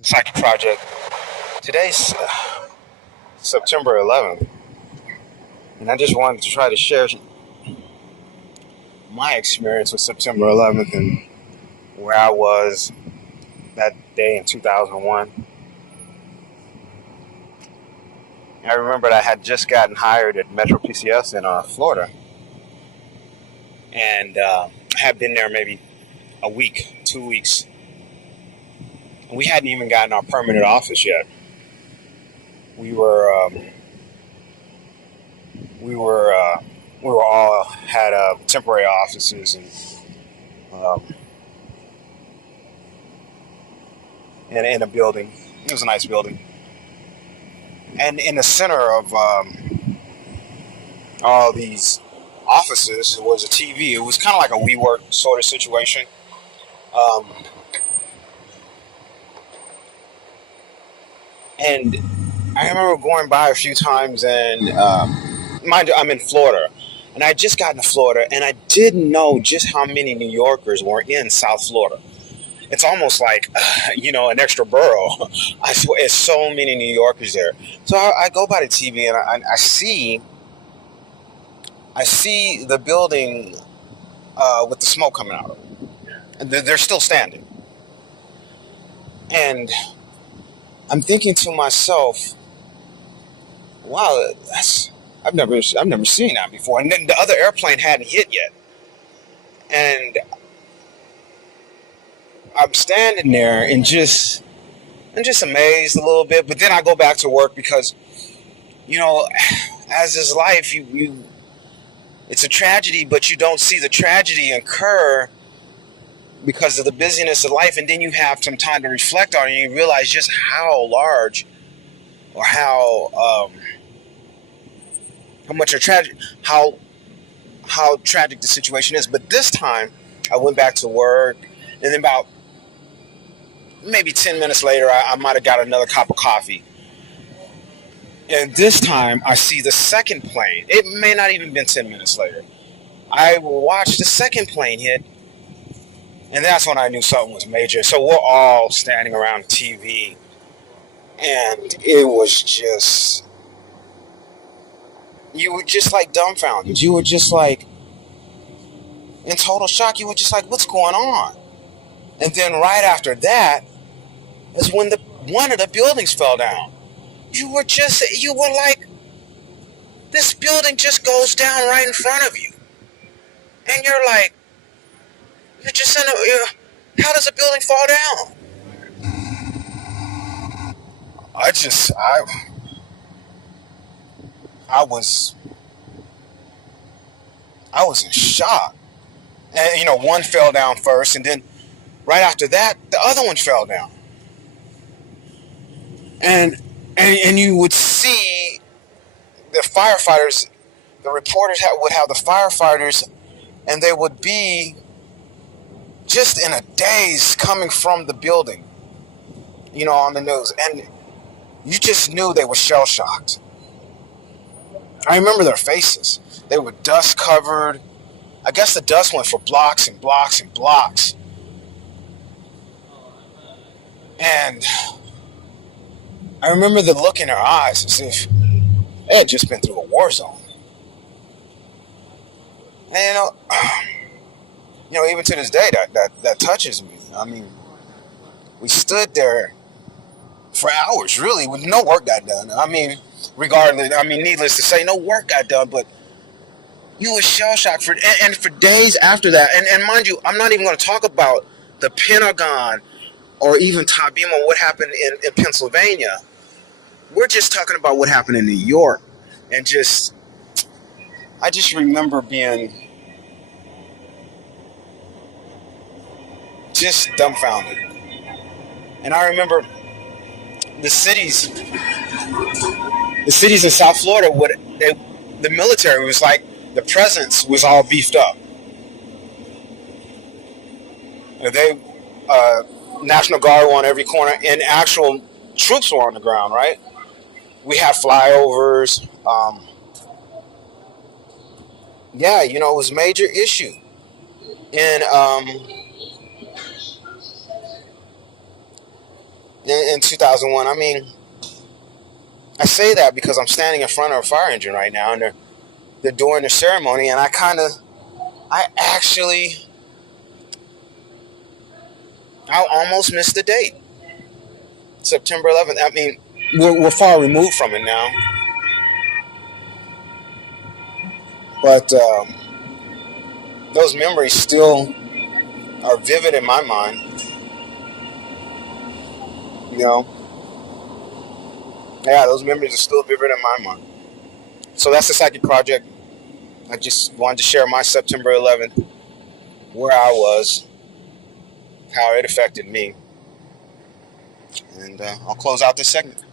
Psychic Project. Today's September 11th, and I just wanted to try to share my experience with September 11th and where I was that day in 2001. I remembered I had just gotten hired at Metro PCS in Florida, and I had been there maybe a week, 2 weeks. And we hadn't even gotten our permanent office yet. We were we were we were all had temporary offices um, in a building. It was a nice building, and in the center of all these offices was a TV. It was kind of like a WeWork sort of situation. Um, and I remember going by a few times, and mind you, I'm in Florida, and I had just gotten to Florida, and I didn't know just how many New Yorkers were in South Florida. It's almost like, an extra borough. I swear, it's so many New Yorkers there. So I go by the TV, and I see the building with the smoke coming out of it. And they're still standing. And I'm thinking to myself, wow, I've never seen that before. And then the other airplane hadn't hit yet. And I'm standing there and I'm just amazed a little bit. But then I go back to work because, as is life, you it's a tragedy, but you don't see the tragedy occur because of the busyness of life, and then you have some time to reflect on it, and you realize just how large or how much a tragic how tragic the situation is. But this time, I went back to work, and then about maybe 10 minutes later, I might have got another cup of coffee. And this time, I see the second plane. It may not even been 10 minutes later. I watched the second plane hit, and that's when I knew something was major. So we're all standing around the TV, and it was just, you were just like dumbfounded. You were just like in total shock. You were just like, what's going on? And then right after that is when one of the buildings fell down. You were like, this building just goes down right in front of you. And you're like, you're just how does a building fall down? I just, I was, I was in shock. And, one fell down first, and then right after that, the other one fell down. And, and you would see the firefighters, the reporters would have the firefighters, and they would be just in a daze coming from the building, on the news. And you just knew they were shell shocked. I remember their faces. They were dust covered. I guess the dust went for blocks and blocks and blocks. And I remember the look in their eyes as if they had just been through a war zone. And even to this day, that touches me. I mean, we stood there for hours, really, with no work got done. I mean, needless to say, no work got done, but you were shell shocked for days after that. And mind you, I'm not even going to talk about the Pentagon or even Tabima, what happened in Pennsylvania. We're just talking about what happened in New York. And I just remember being just dumbfounded. And I remember the cities in South Florida, the military was like, the presence was all beefed up. They, National Guard were on every corner, and actual troops were on the ground, right? We had flyovers. It was a major issue. And in 2001. I mean, I say that because I'm standing in front of a fire engine right now, and they're doing the ceremony, and I almost missed the date, September 11th. I mean, we're far removed from it now, but those memories still are vivid in my mind. You know, yeah, those memories are still vivid in my mind. So that's the Psychic Project. I just wanted to share my September 11th, where I was, how it affected me, and I'll close out this segment.